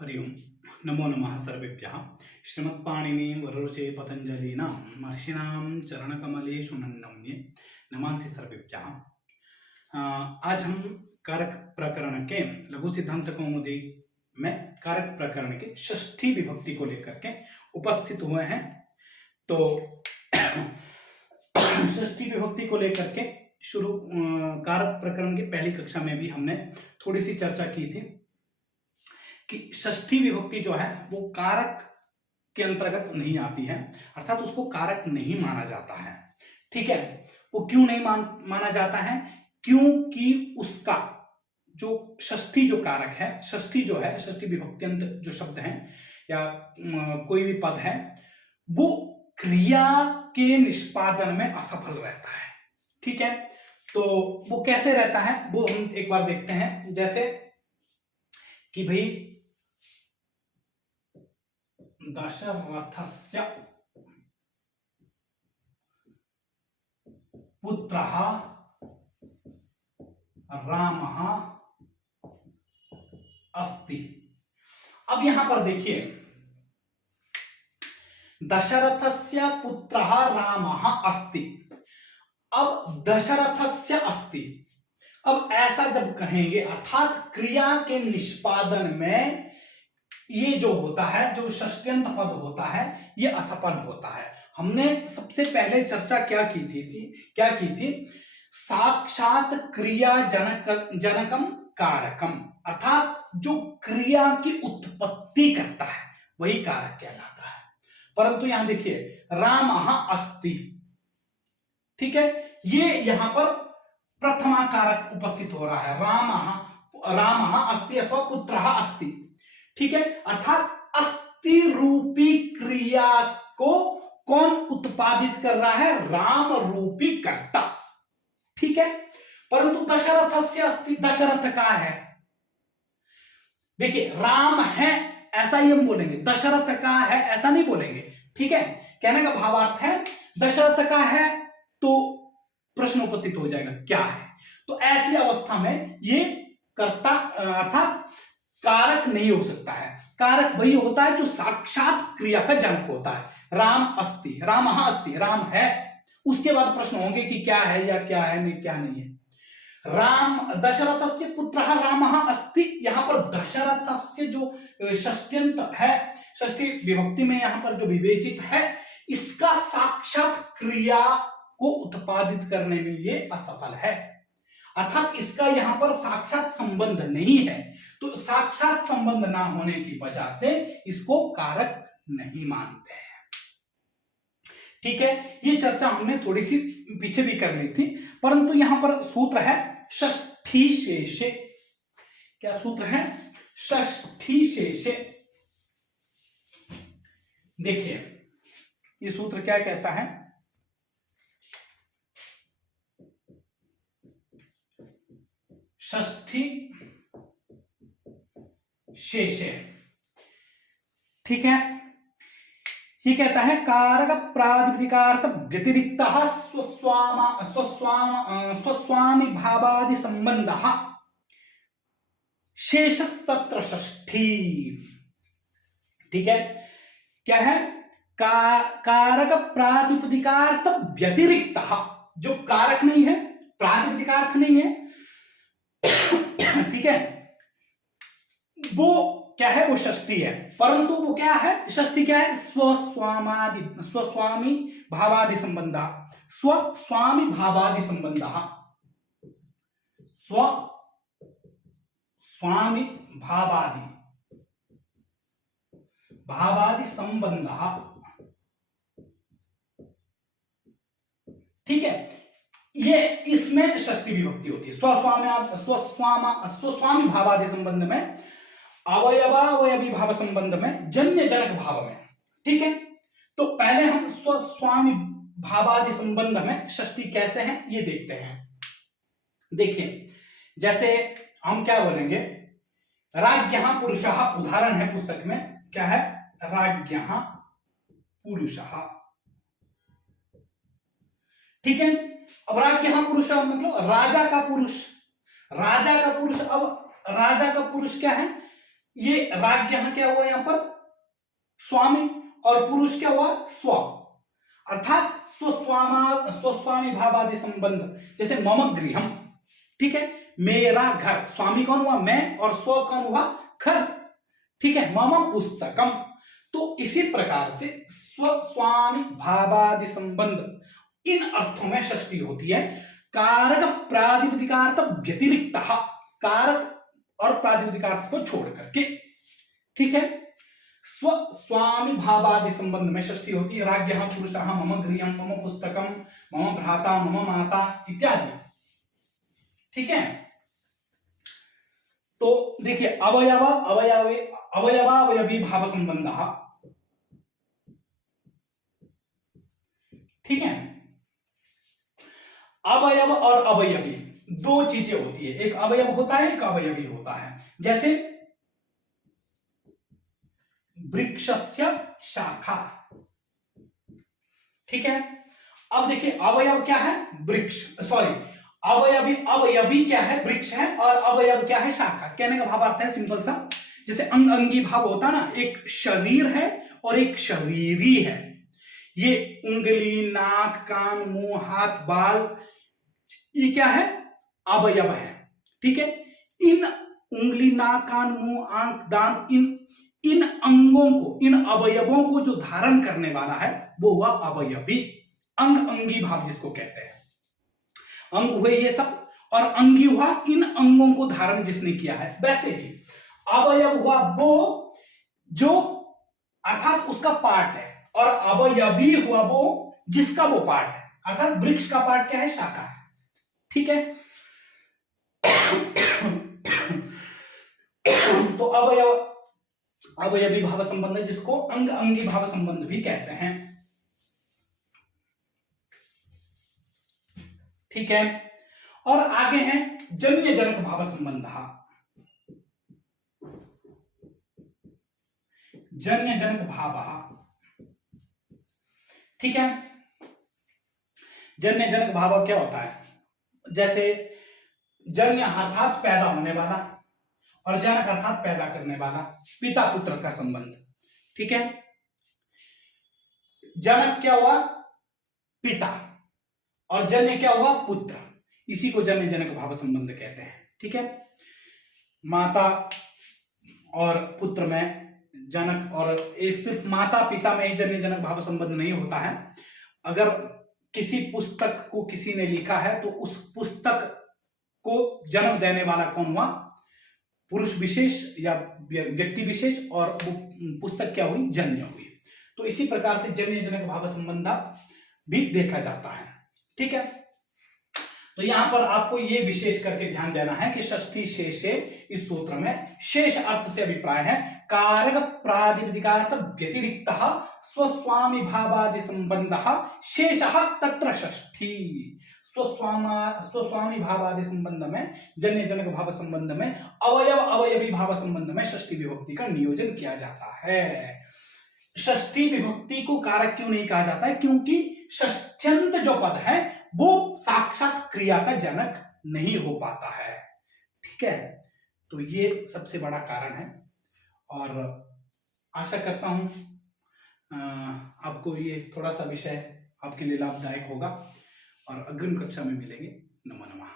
हरि ओम नमो नमः सर्वेभ्यः श्रीमत्पाणिनि वररुचे पतंजलिना महर्षिणां चरणकमलेषु नन्नम्ये नमांसि सर्वेभ्यः। आज हम कारक प्रकरण के लघु सिद्धांत कौमुदी में कारक प्रकरण की षष्ठी विभक्ति को लेकर के उपस्थित हुए हैं। तो षष्ठी विभक्ति को लेकर के शुरू कारक प्रकरण की पहली कक्षा में भी हमने थोड़ी सी चर्चा की थी कि षष्ठी विभक्ति जो है वो कारक के अंतर्गत नहीं आती है, अर्थात उसको कारक नहीं माना जाता है। ठीक है, वो क्यों नहीं माना जाता है? क्योंकि उसका जो षष्ठी जो कारक है, षष्ठी जो है, षष्ठी विभक्त्यंत जो शब्द है या कोई भी पद है, वो क्रिया के निष्पादन में असफल रहता है। ठीक है, तो वो कैसे रहता है वो हम एक बार देखते हैं। जैसे कि भाई दशरथस्य पुत्रः रामः अस्ति। अब यहां पर देखिए, दशरथस्य पुत्रः रामः अस्ति। अब दशरथस्य अस्ति, अब ऐसा जब कहेंगे अर्थात क्रिया के निष्पादन में ये जो होता है, जो षष्ट्यंत पद होता है, ये असफल होता है। हमने सबसे पहले चर्चा क्या की थी? साक्षात क्रिया जनकम कारकम, अर्थात जो क्रिया की उत्पत्ति करता है वही कारक कहलाता है। परंतु यहां देखिए, रामः अस्ति, ठीक है, ये यहां पर प्रथमा कारक उपस्थित हो रहा है। रामः अस्ति अथवा पुत्रः अस्ति। ठीक है, अर्थात अस्ति रूपी क्रिया को कौन उत्पादित कर रहा है? राम रूपी कर्ता। ठीक है, परंतु दशरथस्य अस्ति, दशरथ का है। देखिए, राम है ऐसा ही हम बोलेंगे, दशरथ का है ऐसा नहीं बोलेंगे। ठीक है, कहने का भावार्थ है दशरथ का है तो प्रश्न उपस्थित हो जाएगा क्या है। तो ऐसी अवस्था में ये कर्ता अर्थात कारक नहीं हो सकता है। कारक वही होता है जो साक्षात क्रिया का जनक होता है। राम अस्ति, रामः अस्ति, राम है। उसके बाद प्रश्न होंगे कि क्या है या क्या है, नहीं क्या नहीं है। राम दशरथस्य पुत्रः रामः अस्ति, यहां पर दशरथस्य जो षष्ट्यंत है, षष्ठी विभक्ति में यहां पर जो विवेचित है, इसका साक्षात क्रिया को उत्पादित करने में ये असफल है, अर्थात इसका यहां पर साक्षात संबंध नहीं है। तो साक्षात संबंध ना होने की वजह से इसको कारक नहीं मानते हैं। ठीक है, ये चर्चा हमने थोड़ी सी पीछे भी कर ली थी, परंतु यहां पर सूत्र है षष्ठी शेषे। क्या सूत्र है? षष्ठी शेषे। देखिए, ये सूत्र क्या कहता है? षष्ठी शेषे। ठीक है, ये कहता है कारक प्रातिपदिकार्थ व्यतिरिक्त स्वस्वामी भावादि संबंध शेषस्तत्र षष्ठी। ठीक है, क्या है? कारक प्रातिपदिकार्थ व्यतिरिक्त, जो कारक नहीं है, प्रातिपदिकार्थ नहीं है, ठीक है, वो क्या है? वो षष्ठी है। परंतु वो क्या है? षष्ठी क्या है? स्वस्वामी भावादि संबंध, स्वस्वामी भावादि संबंध, स्वस्वामी भावादि संबंध। ठीक है, ये इसमें षष्ठी विभक्ति होती है। स्वस्वामी भावादि संबंध में, अवयवावयवी भाव संबंध में, जन्य जनक भाव में। ठीक है, तो पहले हम स्वस्वामी भावादि संबंध में षष्ठी कैसे है ये देखते हैं। देखिए, जैसे हम क्या बोलेंगे? राज्ञः पुरुषः, उदाहरण है पुस्तक में, क्या है? राज्ञः पुरुषः। ठीक है, अब राज्ञः पुरुषः मतलब राजा का पुरुष। राजा का पुरुष, अब राजा का पुरुष क्या है? ये राज्ञ क्या हुआ यहां पर स्वामी, और पुरुष क्या हुआ स्व, अर्थात स्वस्वामी भावादि संबंध, जैसे मम गृहम, ठीक है, मेरा घर, स्वामी कौन हुआ मैं, और स्व कौन हुआ घर, ठीक है, मम पुस्तकम। तो इसी प्रकार से स्वस्वामी भावादि संबंध इन अर्थों में षष्ठी होती है, कारक प्रातिपदिकार्थ व्यतिरिक्त, कारक और प्रातिपदिकार्थ को छोड़ करके, ठीक है। स्वामी भावादि संबंध में षष्ठी होती है, राज्ञः पुरुषः मम गृहं मम पुस्तकम मम भ्राता मम माता इत्यादि, ठीक है। तो देखिए अवयवी भाव संबंध, ठीक है। अवयव और अवयवी दो चीजें होती है, एक अवयव होता है एक अवयवी होता है। जैसे वृक्षस्य शाखा, ठीक है। अब देखिए अवयव क्या है वृक्ष, सॉरी अवयवी क्या है वृक्ष है, और अवयव क्या है शाखा। कहने का भाव आता है सिंपल सा, जैसे अंग अंगी भाव होता ना, एक शरीर है और एक शरीरी है। ये उंगली नाक कान मुंह हाथ बाल ये क्या है अवयव है, ठीक है। इन उंगली नाक कान मुंह आंख दांत इन अंगों को, इन अवयवों को जो धारण करने वाला है वो हुआ अवयवी, अंग अंगी भाव जिसको कहते हैं। अंग हुए ये सब और अंगी हुआ इन अंगों को धारण जिसने किया है। वैसे ही अवयव हुआ वो जो अर्थात उसका पार्ट है, और अवयवी हुआ वो जिसका वो पार्ट है, अर्थात वृक्ष का पार्ट क्या है शाखा है, ठीक है। तो अवयवी भाव संबंध है जिसको अंग अंगी भाव संबंध भी कहते हैं, ठीक है। और आगे है जन्य जनक भाव संबंध, जन्य जनक भाव, ठीक है। जन्य जनक भाव क्या होता है, जैसे जन्य अर्थात पैदा होने वाला और जनक अर्थात पैदा करने वाला, पिता पुत्र का संबंध, ठीक है। जनक क्या हुआ पिता और जन्य क्या हुआ पुत्र, इसी को जन्य जनक भाव संबंध कहते हैं, ठीक है। माता और पुत्र में जनक, और सिर्फ माता पिता में ही जन्य जनक भाव संबंध नहीं होता है। अगर किसी पुस्तक को किसी ने लिखा है तो उस पुस्तक को जन्म देने वाला कौन हुआ पुरुष विशेष या व्यक्ति विशेष, और वो पुस्तक क्या हुई जन्य हुई। तो इसी प्रकार से जन्य जनक भाव संबंध भी देखा जाता है, ठीक है। तो यहां पर आपको ये विशेष करके ध्यान देना है कि षष्ठी शेषे इस सूत्र में शेष अर्थ से अभिप्राय है कारक प्रातिपदिकार्थ व्यतिरिक्त स्वस्वामी भावादि संबंध शेषः तत्र षष्ठी। स्वस्वामी भावादि संबंध में जन्य जनक भाव संबंध में अवयव अवयवी भाव संबंध में षष्ठी विभक्ति का नियोजन किया जाता है। षष्ठी विभक्ति को कारक क्यों नहीं कहा जाता है, क्योंकि षष्ठ्यंत जो पद है वो साक्षात क्रिया का जनक नहीं हो पाता है, ठीक है। तो ये सबसे बड़ा कारण है, और आशा करता हूं आपको ये थोड़ा सा विषय आपके लिए लाभदायक होगा, और अग्रिम कक्षा में मिलेंगे। नमो नमः।